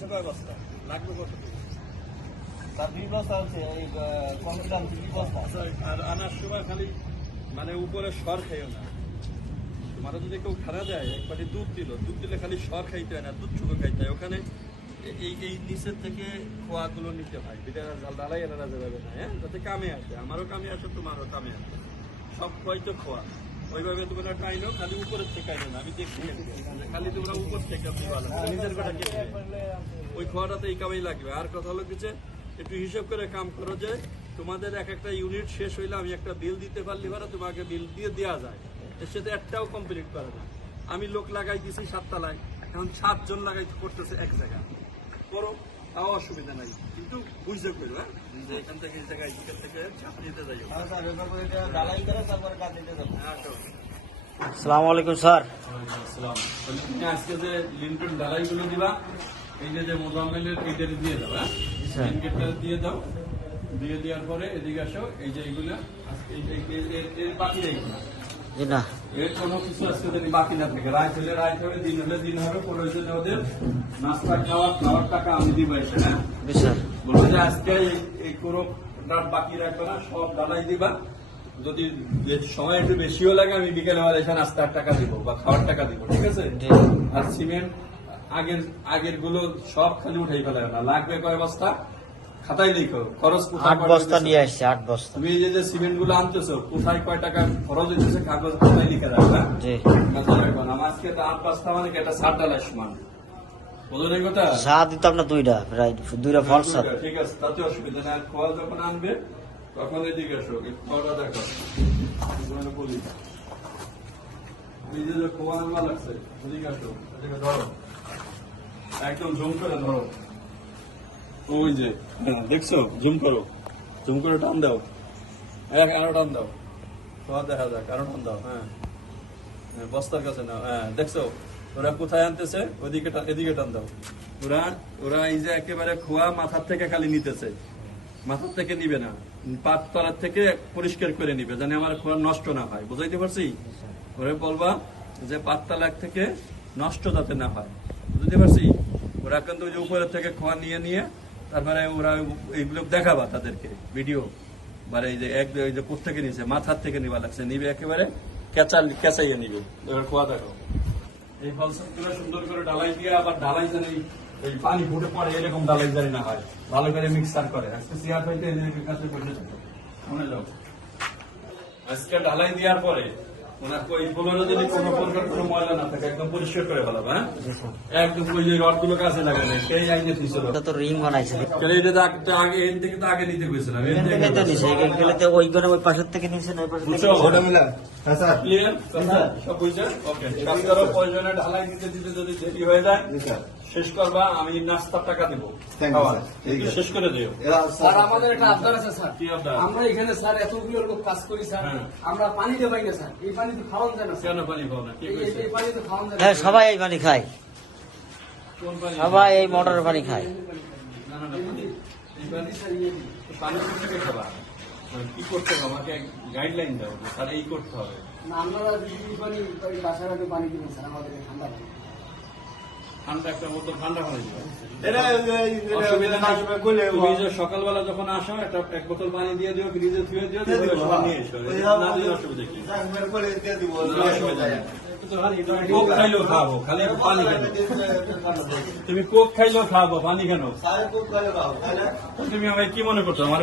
আনছে কয় বস্তা? লাগবে কত? তার 2 বস্তা আছে এই কংক্রিট আনছে 2 বস্তা। আর আনার সময় খালি মানে উপরে সর খাইও না। তোমার যদি কেউ খানা দেয় একবারে দুধ দিলে খালি সর খাইতে হয় না, দুধ চুকো খাইতে হয়। ওখানে এই নিচের থেকে খোয়াগুলো নিতে হয়, এটা ডালাই এনারা যাবে না, হ্যাঁ, যাতে কামে আসে, আমারও কামে আসে, তোমারও কামে আসে। সব খোয়াই তো খোয়া, ওইভাবে তোমরা টাইনো, খালি উপরের থেকে আইনো না। আমি দেখছি খালি তোমরা উপর থেকে নিজের কথা কে ওই খোয়াটাতে এই কামেই লাগবে। আর কথা হলো কিছু একটু হিসাব করে কাম করো যে তোমাদের এক একটা ইউনিট শেষ হইলে আমি একটা বিল দিতে পারলি পারা, তোমাকে বিল দিয়ে দেওয়া যায়, এর সাথে একটাও কমপ্লিট করে না। আমি লোক লাগাই দিছি 7 তলায়, এখন 7 জন লাগাই করতেছে এক জায়গা, করো, তাও অসুবিধা নাই, কিন্তু বুঝতে করবো, হ্যাঁ, যে এখান থেকে এই জায়গায় এখান থেকে চাপ নিতে যাই। আসসালামু আলাইকুম স্যার। আজকে যে লিন্টন ডালাইগুলো দিবা, এই যে মোজাম্মেলের এইটা দিয়ে দাও, হ্যাঁ, গেটটা দিয়ে দাও, দিয়ে দেওয়ার পরে এদিকে আসো, এই যে এইগুলো বাকি এইগুলো জি না, এর কোনো কিছু আজকে যদি বাকি না থাকে, রাত হলে দিন হলে দিন হবে, প্রয়োজনে ওদের নাস্তা খাওয়ার টাকা আমি দিব এসে, হ্যাঁ স্যার বলবো যে আজকে এই কোনো বাকি রাখবে না, সব ডালাই দিবা। যদি সময় একটু বেশিও লাগে আমি বিকেলে বেলা এসে নাস্তার টাকা দিব বা খাওয়ার টাকা দিব, ঠিক আছে? আর সিমেন্ট আগের গুলো সব খালি উঠাই ফেলে না, লাগবে কয় বস্তা খাতায় লিখো, খরচ 8 বস্তা নিয়ে আসছে, 8 বস্তা। তুমি এই যে সিমেন্ট গুলো আনতেছো কোথায় কয় টাকা খরচ হইতেছে কাগজ খাতায় লিখে রাখবা। আমার আজকে 8 বস্তা মানে এটা 7 ডালার সমান, বুঝলেন এই কথা? সার দিতাম না 2টা, প্রায় 2টা ফল সার। ঠিক আছে, তাতে অসুবিধা নেই। আর খোয়া যখন আনবে তখন এদিকে আসো, খোয়াটা দেখো, বলি এই যে খোয়া আনবা লাগছে, এদিকে আসো, এদিকে ধরো, একদম জুম করে ধরো, ওই যে দেখছো, জুম করে টান দাও, আরো টান দাও, খোয়া দেখা যাক, আরো টান দাও, হ্যাঁ, বস্তার কাছে নাও, হ্যাঁ, দেখছো ওরা কোথায় আনতেছে, এদিকে টান দাও। ওরা এই যে একেবারে খোয়া মাথার থেকে খালি নিতেছে, মাথার থেকে নিবে না, পাত তলার থেকে পরিষ্কার করে নিবে, জানি আমার খোয়া নষ্ট না হয়, বুঝাইতে পারছি? ওরা বলবা যে পাততলার থেকে নষ্ট যাতে না হয়, বুঝতে পারছি? ওরা কিন্তু ওই যে উপরের থেকে খোয়া নিয়ে তারপরে ওরা এইগুলো দেখাবা তাদেরকে ভিডিও, মানে এই যে কোথেকে নিয়েছে, মাথার থেকে নিবা লাগছে, নিবে একেবারে কেঁচাইয়ে নিবে, এবার খোয়া দেখো। এই ফলসগুলো সুন্দর করে ডালাই দিয়ে, আবার ডালাই জানি এই পানি ফুটে পড়ে এরকম ডালাই জানি না হয়, ভালো করে মিক্সার করে। আজকে চেয়ার হইতে কাছে বসে থাকো, মনে যাও, আজকে ডালাই দেওয়ার পরে ওনার ওই ফ্লোরে যদি কোনো প্রকার কোনো ময়লা না থাকে একদম পরিষ্কার করে ফেলাবো, হ্যাঁ, একদম ওই যে রডগুলো কাছে লাগে না, সেই আইনে দিয়েছিল, এটা তো রিং বানাইছে, আগে এর থেকে তো আগে নিতে গেছিলাম, এখান থেকে তো নিছে, এগুলোতে ওই করে ওই পাশের থেকে নিছে না, ওই পাশের থেকে ক্লিয়ার সব বুঝছেন? ওকে, কাজটারও প্রয়োজনে ঢালাই দিতে যদি দেরি হয়ে যায় শেষ করবা, আমি নাস্তার টাকা দেবো, শেষ করে দিও। স্যার আমাদের একটা আবদার আছে স্যার, কি আবদার? আমরা এখানে স্যার এতগুলো লোক কাজ করি স্যার, আমরা পানি দিয়ে পাই না স্যার, এই পানি তো খাওয়ানো যায় না স্যার। কেন পানি পাও না? কি এই পানি তো খাওয়ানো যায় না। হ্যাঁ, সবাই এই পানি খায়, কোন পানি? সবাই এই মোটরের পানি খায়। না না, এই পানি থেকে খাবা, কি করতে হবে আমাকে গাইডলাইন দাও, তাহলে এই করতে হবে। না, আপনারা এই পানি বাসার আগে পানি দিবেন স্যার, আমাদের ঠান্ডা পানি। ঠান্ডা একটা মতো ঠান্ডা পানি দিবা, অসুবিধা নাই। তুমি যে সকালবেলা যখন আসো একটা 1 বোতল পানি দিয়ে দিও, ফ্রিজে ধুয়ে দিও, সবাই নিয়ে এসো, না দিলে অসুবিধা কি? কোক খাইলেও খাবো, খালি পানি কেন? তুমি কোক খাইলেও খাবো, পানি কেন? তুমি আমায় কি মনে করছো আমার?